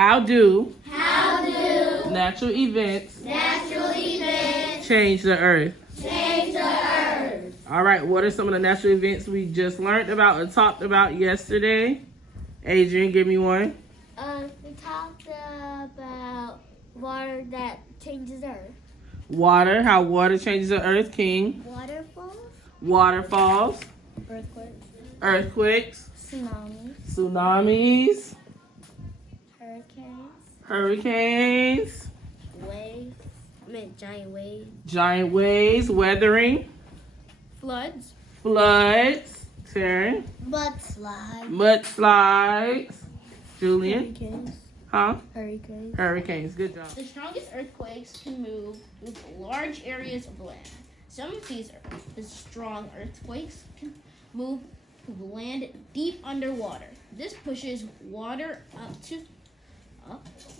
How do How do natural events natural events change the earth? change the earth? All right, what are some of the natural events we just learned about or talked about yesterday? Adrian, give me one. We talked about water that changes earth. Water, how water changes the earth. King. Waterfalls. Waterfalls. Earthquakes. Earthquakes. Tsunamis. Tsunamis. Hurricanes. Hurricanes. Waves. Giant waves. Giant waves. Weathering. Floods. Floods. Taryn. Mudslides. Mudslides. Julian. Hurricanes. Huh? Hurricanes. Hurricanes. Good job. The strongest earthquakes can move large areas of land. Some of these the strong earthquakes can move land deep underwater. This pushes water up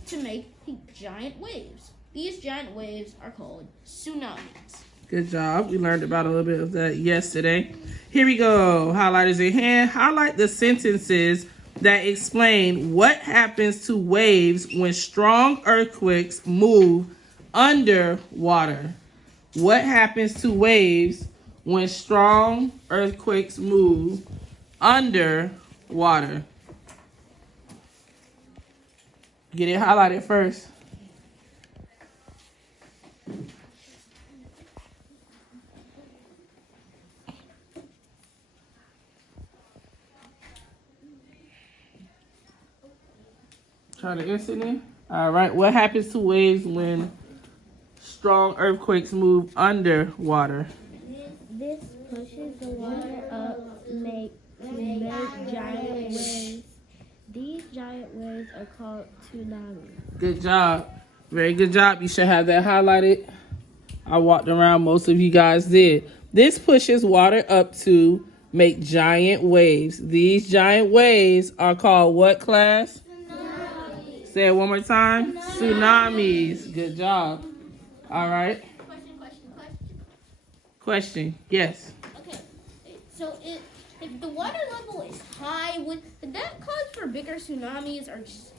to make giant waves. These giant waves are called tsunamis. Good job. We learned about a little bit of that yesterday. Here we go. Highlighters in hand. Highlight the sentences that explain what happens to waves when strong earthquakes move underwater. What happens to waves when strong earthquakes move underwater? Get it highlighted first. Try to answer it. All right. What happens to waves when strong earthquakes move underwater? This pushes the water up to make giant waves. These giant waves are called tsunamis. Good job. Very good job. You should have that highlighted. I walked around. Most of you guys did. This pushes water up to make giant waves. These giant waves are called what, class? Say it one more time. Tsunamis. Good job. All right. Question. Yes. Okay, so if the water level is high, would that cause for bigger tsunamis, or just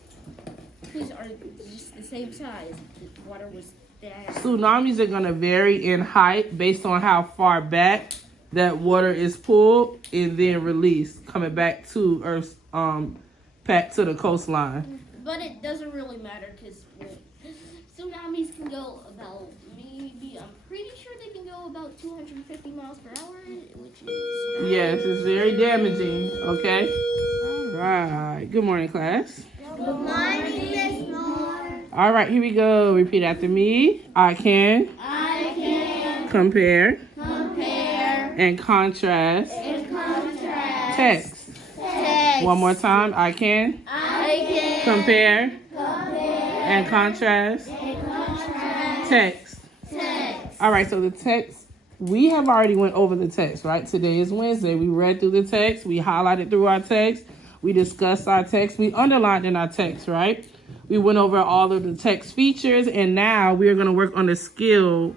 the same size? The water was that. Tsunamis are going to vary in height based on how far back that water is pulled and then released, coming back to Earth's back to the coastline. But it doesn't really matter because tsunamis can go about I'm pretty sure they can go about 250 miles per hour, which is... Yes, it's very damaging, okay? All right. Good morning, class. Good morning, Miss Moore. All right, here we go. Repeat after me. I can compare and contrast text. One more time. I can compare and contrast text. All right, so the text, we have already went over the text, right? Today is Wednesday. We read through the text. We highlighted through our text. We discussed our text. We underlined in our text, right? We went over all of the text features, and now we are going to work on the skills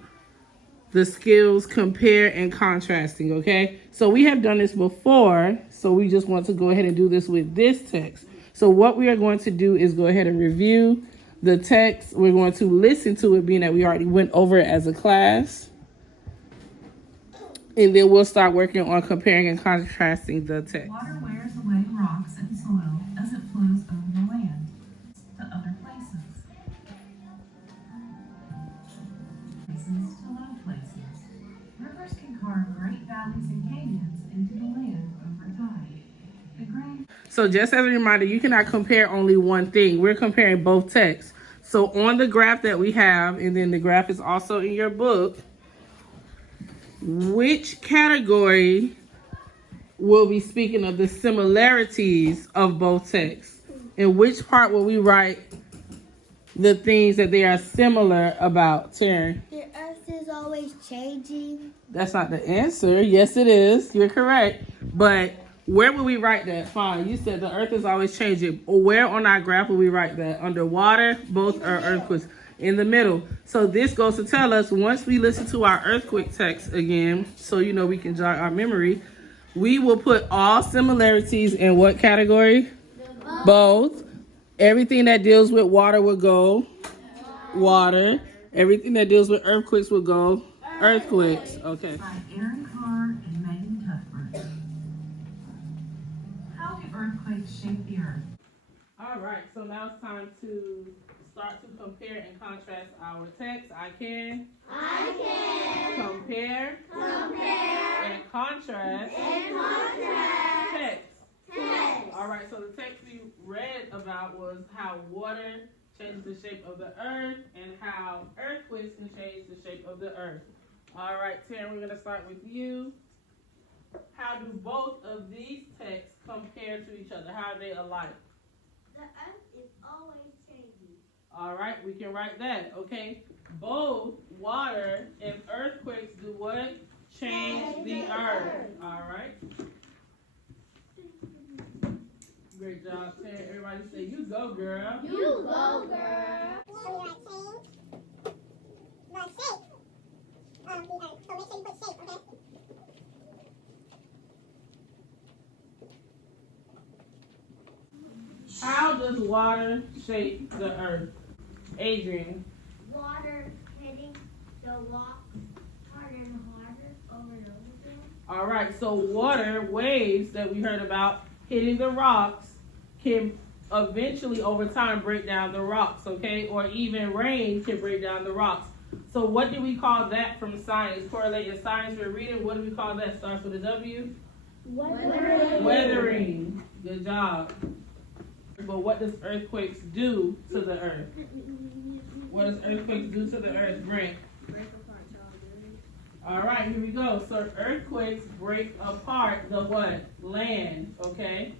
compare and contrasting, okay? So we have done this before, so we just want to go ahead and do this with this text. So what we are going to do is go ahead and review the text. We're going to listen to it, being that we already went over it as a class. And then we'll start working on comparing and contrasting the text. Water wears away rocks and soil as it flows over the land to other places. Places to low places. Rivers can carve great valleys and canyons into the land over time. So just as a reminder, you cannot compare only one thing. We're comparing both texts. So on the graph that we have, and then the graph is also in your book, which category will be speaking of the similarities of both texts? In which part will we write the things that they are similar about? Taryn? The earth is always changing. That's not the answer. Yes, it is. You're correct. But where will we write that? Fine. You said the earth is always changing. Where on our graph will we write that? Underwater? Both are earthquakes. In the middle. So this goes to tell us, once we listen to our earthquake text again, so you know we can jog our memory, we will put all similarities in what category? Both. Everything that deals with water would go water. Everything that deals with earthquakes would go earthquakes. Okay. By Aaron Carr and Megan Cuthbert. How do earthquakes shape the earth? All right, so now it's time to start to compare and contrast our text. I can compare and contrast text. All right, so the text we read about was how water changes the shape of the earth and how earthquakes can change the shape of the earth. All right, Taryn, we're going to start with you. How do both of these texts compare to each other? How are they alike? The earth is always changing. All right, we can write that, okay? Both water and earthquakes do what? Change the earth. All right. Great job, Taryn. Everybody say, you go, girl. You go, girl. How does water shape the earth? Adrian. Water hitting the rocks harder and harder over and over again. All right, so water waves that we heard about hitting the rocks can eventually over time break down the rocks, okay? Or even rain can break down the rocks. So what do we call that from science? Correlated science we're reading, what do we call that? Starts with a W? Weathering. Good job. But what does earthquakes do to the earth? What does earthquakes do to the earth? Break apart solid. All right, here we go. So earthquakes break apart the what? Land, okay?